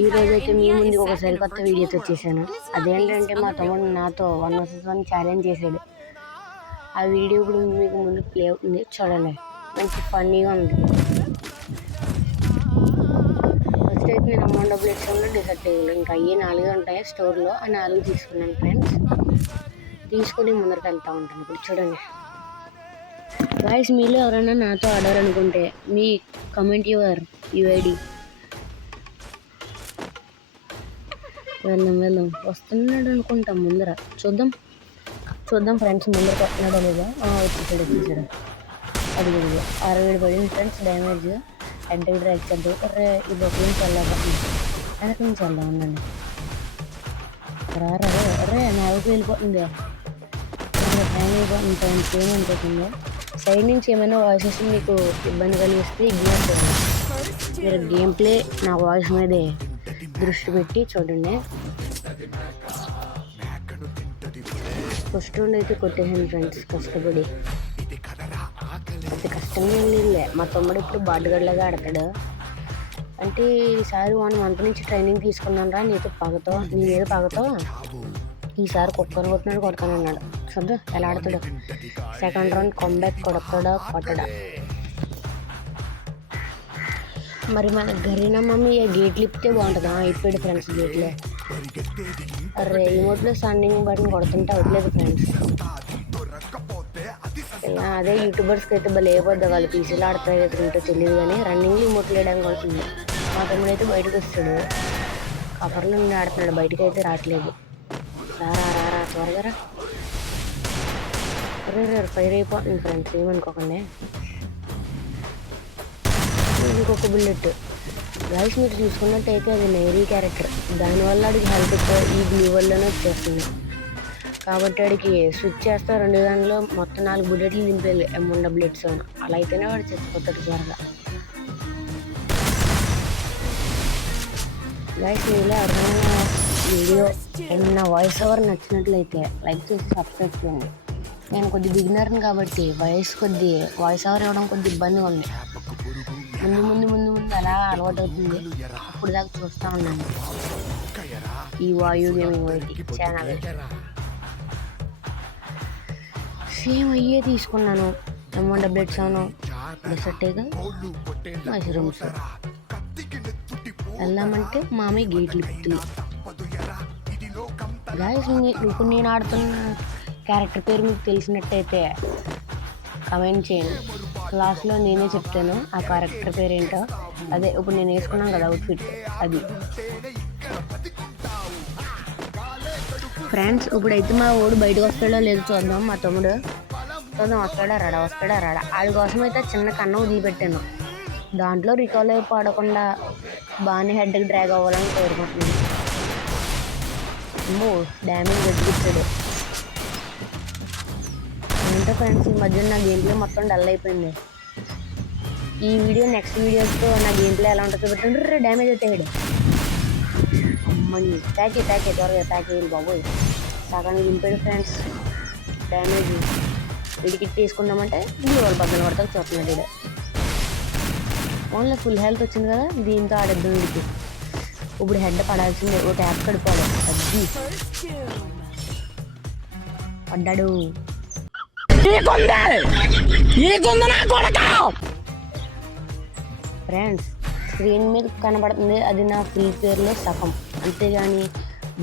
ఈరోజైతే మీ ముందు ఒకసారి కొత్త వీడియోతో వచ్చేసాను. అదేంటంటే మా తమ్ముడు నాతో 1 vs 1 ఛాలెంజ్ చేశాడు. ఆ వీడియో ఇప్పుడు మీకు ముందు ప్లే అవుతుంది, చూడండి. మంచి ఫన్నీగా ఉంది. ఫస్ట్ అయితే నేను అమౌంట్ డబ్బులు ఇచ్చాను, డిసైడ్ అయ్యాను. ఇంకా అయ్యే 4 ఉంటాయి స్టోర్లో, ఆ 4 తీసుకున్నాను ఫ్రెండ్స్. తీసుకొని ముందరికి వెళ్తూ ఉంటాను. ఇప్పుడు చూడండి గాయ్స్, మీలో ఎవరైనా నాతో ఆడాలనుకుంటే మీ కమెంట్ యువర్ యూఐడి. వెళ్దాం వస్తున్నాడు అనుకుంటాం. ముందర చూద్దాం ఫ్రెండ్స్, ముందరకు వస్తున్నాడో లేదో. వచ్చేసాడు అది 67 పడింది ఫ్రెండ్స్ డ్యామేజ్. ఎంటర్ డ్రైక్ చేద్దాం. ఇది ఒక నుంచి వెనక నుంచి వెళ్దాం. ఉండండి రే నాకు వెళ్ళిపోతుంది. టైం అయిపోతుంది ఫ్రెండ్స్, ఏమైపోతుంది. సైడ్ నుంచి ఏమైనా వాయిసెస్ మీకు ఇబ్బంది కలిగిస్తే ఇగ్నోర్ చేయండి. మీరు గేమ్ ప్లే నా వాయిస్ మీదే దృష్టి పెట్టి చూడండి. ఫస్ట్ రౌండ్ అయితే కొట్టేసాను ఫ్రెండ్స్ కష్టపడి. అంత కష్టంగా వెళ్ళిలే. మా తమ్ముడు ఇప్పుడు బాటుగడ్లాగా ఆడతాడు. అంటే ఈసారి 1 month నుంచి ట్రైనింగ్ తీసుకున్నాను రా, నీ మీద పగతో ఈసారి కుక్కను కొడతాను అన్నాడు. చూద్దాం ఎలా ఆడతాడు. సెకండ్ రౌండ్ కంబ్యాక్ కొట్టడా. మరి మన గరీనా మమ్మీ గేట్లు ఇప్పితే బాగుంటుందా? ఇప్పాడు ఫ్రెండ్స్ గేట్లే. రిమోట్లో స్టాండింగ్ బటన్ కొడుతుంటే అవట్లేదు ఫ్రెండ్స్. ఇలా అదే యూట్యూబర్స్కి అయితే భలే అయిపోద్ది. వాళ్ళు పీసీలు ఆడతారు ఏంటో తెలియదు, కానీ రన్నింగ్ రిమోట్లు వేయడానికి కొడుతుంది. మా తమ్ముడు అయితే బయటకు వస్తాడు, కవర్లో నుండి ఆడుతున్నాడు, బయటకు అయితే రావట్లేదు. రా త్వరగా రా. ఫైర్ అయిపోతుంది ఫ్రెండ్స్, ఏమనుకోకండి. ఇంకొక బుల్లెట్ గాయ్స్, మీరు చూసుకున్నట్టయితే అది నైరీ క్యారెక్టర్. దానివల్ల అడిగి హెల్త్ ఈ బ్లూ వల్లనే వచ్చేస్తుంది. కాబట్టి అడిగి స్విచ్ చేస్తా 2 దానిలో మొత్తం 4 బుల్లెట్లు నింపేయాలి. M1 బుల్లెట్స్ అలా అయితేనే వాడు చచ్చిపోతాడు త్వరగా. గాయ్స్, మీలో ఎవరైనా వీడియో నా వాయిస్ ఓవర్ నచ్చినట్లయితే లైక్ చేసి సబ్స్క్రైబ్ చేయండి. నేను కొద్ది బిగినర్ని కాబట్టి వాయిస్ ఓవర్ ఇవ్వడం కొద్ది ఇబ్బందిగా ఉంది. ముందు అలా అలవాటు అవుతుంది. అప్పుడు దాకా చూస్తూ ఉన్నాను ఈ వాయు గేమింగ్ వైటీ ఛానల్. సేమ్ అయ్యే తీసుకున్నాను. M1 7 డిసర్టేగా mushrooms. వెళ్దామంటే మామయ్య గేట్లు ఇప్పుతుంది. గాయ్స్, ఇప్పుడు నేను ఆడుతున్న క్యారెక్టర్ పేరు మీకు తెలిసినట్టయితే కమెంట్ చేయండి. క్లాస్లో నేనే చెప్తాను ఆ క్యారెక్టర్ పేరు ఏంటో. అదే ఇప్పుడు నేను వేసుకున్నాను కదా అవుట్ఫిట్, అది ఫ్రెండ్స్. ఇప్పుడైతే మా వాడు బయటకు వస్తాడో లేదో చూద్దాం. మా తమ్ముడు వస్తాడా రాడా. ఆడి కోసం అయితే చిన్న కన్ను వదిలిపెట్టాను. దాంట్లో రికాల్ అయి పడకుండా బాగానే హెడ్కి డ్రాగ్ అవ్వాలని కోరుకుంటున్నాను. డ్యామేజ్ గట్టిచ్చాడు. ఏంటో ఫ్రెండ్స్, ఈ మధ్య నా గేమ్ ప్లే మొత్తం డల్ అయిపోయింది. ఈ వీడియో నెక్స్ట్ వీడియోస్తో నా గేమ్ ప్లే ఎలా ఉంటుందో పెట్టండి. డ్యామేజ్ అవుతాడు. అమ్మని తాకే త్వరగా తాకేయాలి బాబోయ్. సగం దింపాడు ఫ్రెండ్స్ డ్యామేజ్. ఇడికిట్ తీసుకుందామంటే వాళ్ళు బద్దలు పడతాకు చూస్తున్నాడు వీడు. ఓన్లీ ఫుల్ హెల్త్ వచ్చింది కదా, దీంతో ఆడేద్దాం వీడికి. ఇప్పుడు హెడ్ పడాల్సిందే, ఒక ట్యాప్ కడిపోవాలి. అది పడ్డాడు. ఫ్రెండ్స్, స్క్రీన్ మీద కనబడుతుంది అది నా ఫ్రీ పేరులో సగం. అంతేగాని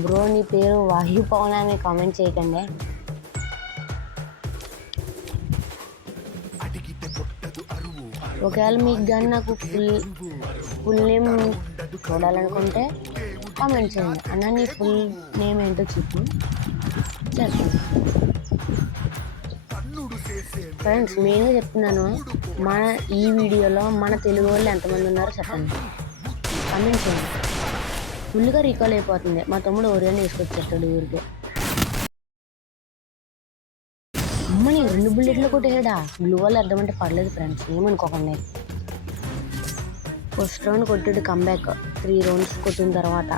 బ్రో నీ పేరు వాయు పవన్ అని కామెంట్ చేయకండి. ఒకవేళ మీకు కానీ నాకు ఫుల్ నేమ్ చూడాలనుకుంటే కామెంట్ చేయండి. అన్న నీ ఫుల్ నేమ్ ఏంటో చెప్పు చేస్తాను. ఫ్రెండ్స్, మెయిన్గా చెప్తున్నాను, మన ఈ వీడియోలో మన తెలుగు వాళ్ళు ఎంతమంది ఉన్నారో చెప్పండి, కామెంట్ చేయండి. ఫుల్గా రీకాల్ అయిపోతుంది. మా తమ్ముడు ఓరియాని వేసుకొచ్చేస్తాడు ఊరికే. అమ్మని 2 బుల్లెట్లు కొట్టేసాడా. గ్లూ వల్ల అర్థమంటే పర్లేదు ఫ్రెండ్స్, ఏమనుకోకండి. ఫస్ట్ రౌండ్ కొట్టాడు కంబ్యాక్. 3 rounds కొట్టిన తర్వాత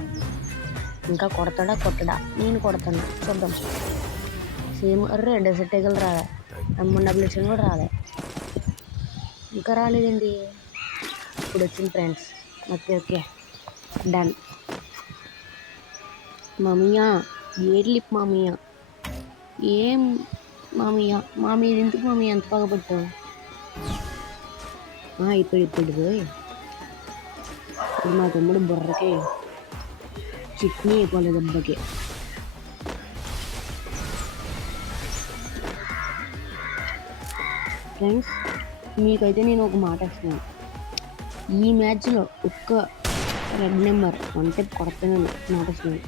ఇంకా కొట్టడా. నేను కొడతాను చూద్దాం. సేమ్ డెసర్ట్ ఎగలు రాలే, M1 కూడా రాలే, ఇంకా రాలేదండి. ఇప్పుడు వచ్చింది ఫ్రెండ్స్. Okay done. మామయ్య ఏర్లిప్ మామయ్య ఏం మామయ్య మామయ్య ఎందుకు మామయ్య ఎంత పగబట్టావు ఇప్పుడు పోయి ఇప్పుడు మా తమ్ముడు బుర్రకి చట్నీ అయిపోలేదు దెబ్బకి. ఫ్రెండ్స్ మీకైతే నేను ఒక మాట ఇస్తున్నాను, ఈ మ్యాచ్లో ఒక్క రెడ్ నెంబర్ వన్ టైప్ కొడతానని మాట ఇస్తున్నాను.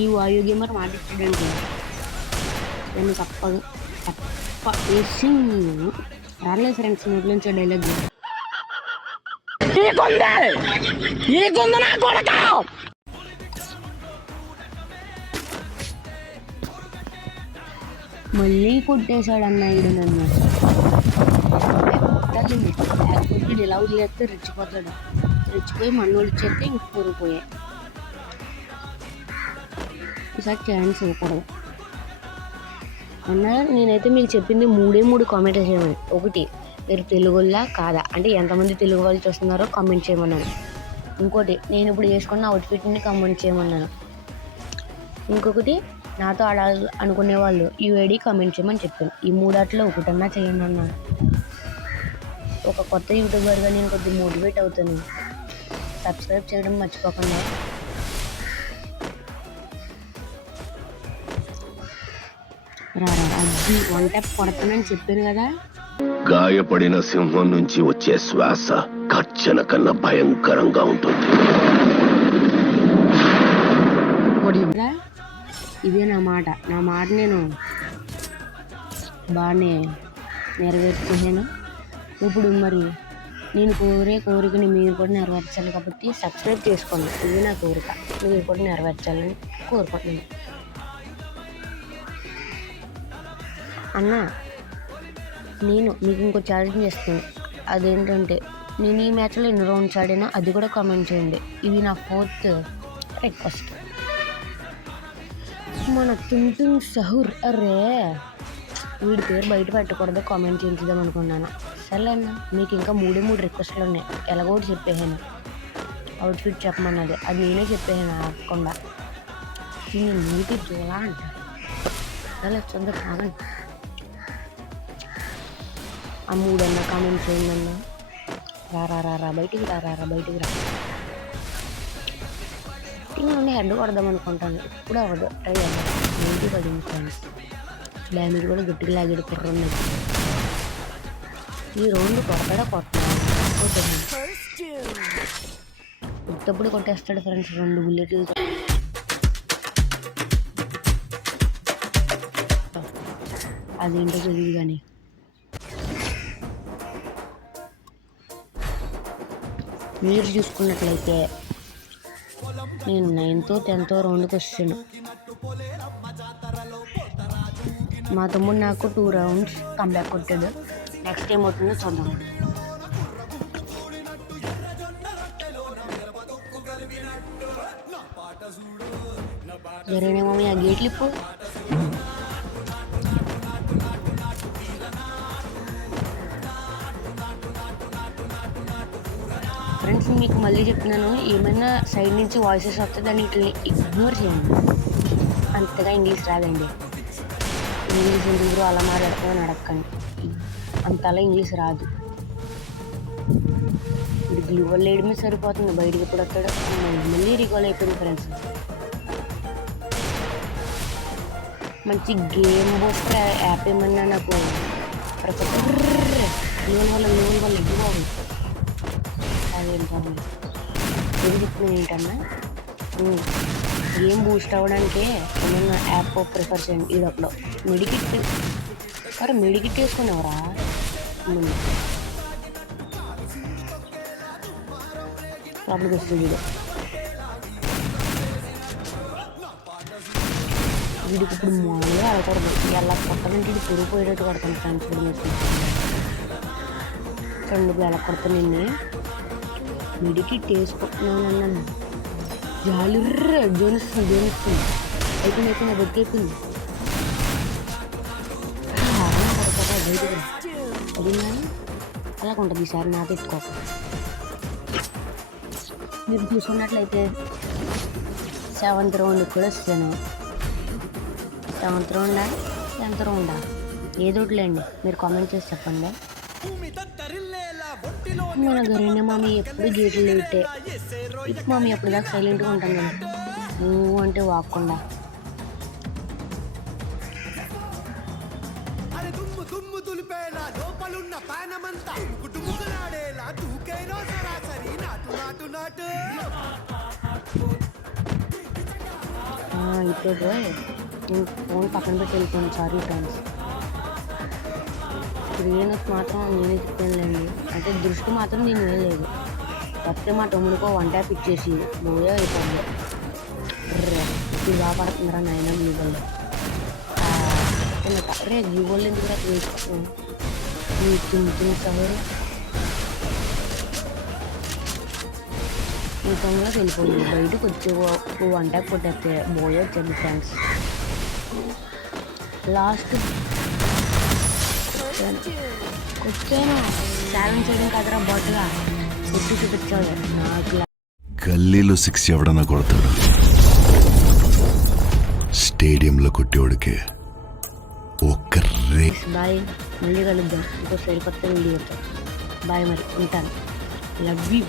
ఈ వాయు గేమర్ మాట ఇచ్చాడంటే దాన్ని తప్ప వేసి రాలేదు ఫ్రెండ్స్ నోట్లో నుంచి డైలాగ్. మళ్ళీ కొట్టేశాడు అన్న ఈడు నన్ను. కొట్టాడు ఇలా వదిలేస్తే రెచ్చిపోతాడు. రెచ్చిపోయి మన్నోళ్ళు ఇచ్చేస్తే ఇంక కోరిపోయాయి. ఈసారి ఛాన్స్ ఇవ్వకూడదు అన్న. నేనైతే మీకు చెప్పింది మూడు కామెంట్ చేయమని. ఒకటి, మీరు తెలుగు వాళ్ళ కాదా అంటే ఎంతమంది తెలుగు వాళ్ళు చూస్తున్నారో కామెంట్ చేయమన్నాను. ఇంకోటి, నేను ఇప్పుడు వేసుకున్న అవుట్ఫిట్ని కామెంట్ చేయమన్నాను. ఇంకొకటి, నాతో ఆడాలి అనుకునే వాళ్ళు యూఐడి కామెంట్ చేయమని చెప్పాను. ఈ మూడాట్లో ఒకటన్నా చేయండి అన్నాను. ఒక కొత్త యూట్యూబర్గా నేను కొద్దిగా మోటివేట్ అవుతాను. సబ్స్క్రైబ్ చేయడం మర్చిపోకుండా. అది వన్ టైప్ కొడతానని చెప్పాను కదా. గాయపడిన సింహం నుంచి వచ్చే శ్వాస కర్చన కన్నా భయంకరంగా ఉంటుంది. ఇదే నా మాట నేను బాగానే నెరవేర్చేసాను. ఇప్పుడు మరి నేను కోరికని మీరు కూడా నెరవేర్చాలి కాబట్టి సబ్స్క్రైబ్ చేసుకోండి. ఇది నా కోరిక, మీరు కూడా నెరవేర్చాలని కోరుకుంటున్నాను. అన్న నేను మీకు ఇంకో ఛాలెంజ్ చేస్తాను. అదేంటంటే నేను ఈ మ్యాచ్లో ఎన్ని రౌండ్స్ ఆడినా అది కూడా కామెంట్ చేయండి. ఇది నా 4th రిక్వెస్ట్. మన తుంటున్ సహూర్ అరే వీడి పేరు బయట పెట్టకూడదు, కామెంట్ చేయించుదాం అనుకున్నాను. సరే అన్న, మీకు ఇంకా 3 రిక్వెస్ట్లు ఉన్నాయి. ఎలాగో చెప్పేసాను. అవుట్ఫిట్ చెప్పమన్నది అది నేనే చెప్పేసాను ఆపకుండా. నేను నీటి చూలా అంట అలా వచ్చిందో కాదండి. ఆ 3 అన్న కామెంట్ చేయండి అన్న. రా బయటికి రా. నేను హెడ్ కొడదాం అనుకుంటాను, ఇప్పుడు అవ్వదు. ట్రై చేద్దాం. ఏంటి పడింది ఫ్రెండ్స్, డ్యామేజ్ కూడా గట్టిగా లాగాడు కుర్రని. ఈ రౌండ్ కొడతాడా ఉత్తప్పుడు కొట్టేస్తాడు ఫ్రెండ్స్ 2 బుల్లెట్లతో. అదేంటో తెలియదు కానీ మీరు చూసుకున్నట్లయితే నేను 9th 10th రౌండ్కి వచ్చాను. మా తమ్ముడు నాకు 2 రౌండ్స్ కంబ్యాక్ కొట్టాడు. నెక్స్ట్ ఏం అవుతుందో చూద్దాం. జరేనేమో ఆ గేట్లు ఇప్పుడు ఫ్రెండ్స్ మీకు మళ్ళీ చెప్తున్నాను, ఏమైనా సైడ్ నుంచి వాయిసెస్ వస్తే దాన్ని ఇట్లా ఇగ్నోర్ చేయండి. అంతగా ఇంగ్లీష్ రాదండి. ఇంగ్లీష్ ఎందుకు అలా మాట్లాడుతుందని అడగండి, అంతలా ఇంగ్లీష్ రాదు. ఇప్పుడు గ్లూ వల్ల వేయడమే సరిపోతుంది, బయటకి ఎప్పుడు వస్తాడు. మళ్ళీ రికాల్ అయిపోయింది ఫ్రెండ్స్. మంచి గేమ్ బూస్టర్ యాప్ ఏమన్నా నాకు ప్రతి లోన్ వల్ల ఎగ్గు బాగుంది. అదేంటో చెప్తున్నాను ఏంటన్నా, గేమ్ బూస్ట్ అవ్వడానికి ఏమన్నా యాప్ ప్రిఫర్ చేయండి. ఇది ఒకలో మెడికిట్ వేసుకునేవరా అప్పుడు వస్తుంది. వీడికి ఇప్పుడు మామూలుగా ఆడకూడదు, ఎలా కొట్టనంటే ఇది పురిగిపోయేటట్టు కొడతాను ఫ్రెండ్స్. ఇప్పుడు ఎలా కొడతాను నిన్ను మెడికిట్ వేసుకుంటున్నాను జాలి జోనిస్తుంది అయిపోయింది బొట్టైపోయింది. పడతారా బయటకు అది అలాగ ఉంటుంది. ఈసారి నాతో ఎత్తుకోక మీరు చూసుకున్నట్లయితే 7th రౌండ్ కూడా వచ్చాను. 7th రౌండా 10th రౌండా ఏదోట్లేండి, మీరు కామెంట్ చేసి చెప్పండి. మన గరీన మామి ఎప్పుడు గేట్లు లేటే. ఇప్పు మామి ఎప్పుడు దాకా సైలెంట్గా ఉంటాను నేను, నువ్వు అంటే వాక్కుండా. ఇప్పుడు నేను ఫోన్ పక్కన పెట్టి వెళ్ళిపోయాను, సారీ ఫ్రెండ్స్. స్క్రీన్ మాత్రం నేనే చెప్పానులేండి, అంటే దృష్టి మాత్రం నేను వేయలేదు. వస్తే మా తమ్ముడికో 1 ట్యాప్ ఇచ్చేసి బోయే అయిపోయింది. ఇది బాగా పడుతుందిరా నాయన గ్లూబల్. రే గ్లూబల్ ఎందుకు సహోరు ఈ తొంగలోకి వెళ్ళిపోయింది. బయటకు వచ్చి 1 ట్యాప్ కొట్టేస్తే బోయే వచ్చింది ఫ్రెండ్స్. లాస్ట్ వచ్చాను ఛాలెంజ్ చేయడం కదరా బాటుగా ఎత్తి చూపించాడు నాకు. గల్లీలో 6 ఎవడన్నా కొడతాడు, స్టేడియంలో కొట్టేవాడికి ఒక్కరే. బాయ్, మళ్ళీ కలుద్దాం ఇంకో సరికొత్త వీడియోతో. బాయ్, మరి ఉంటాను. Love you.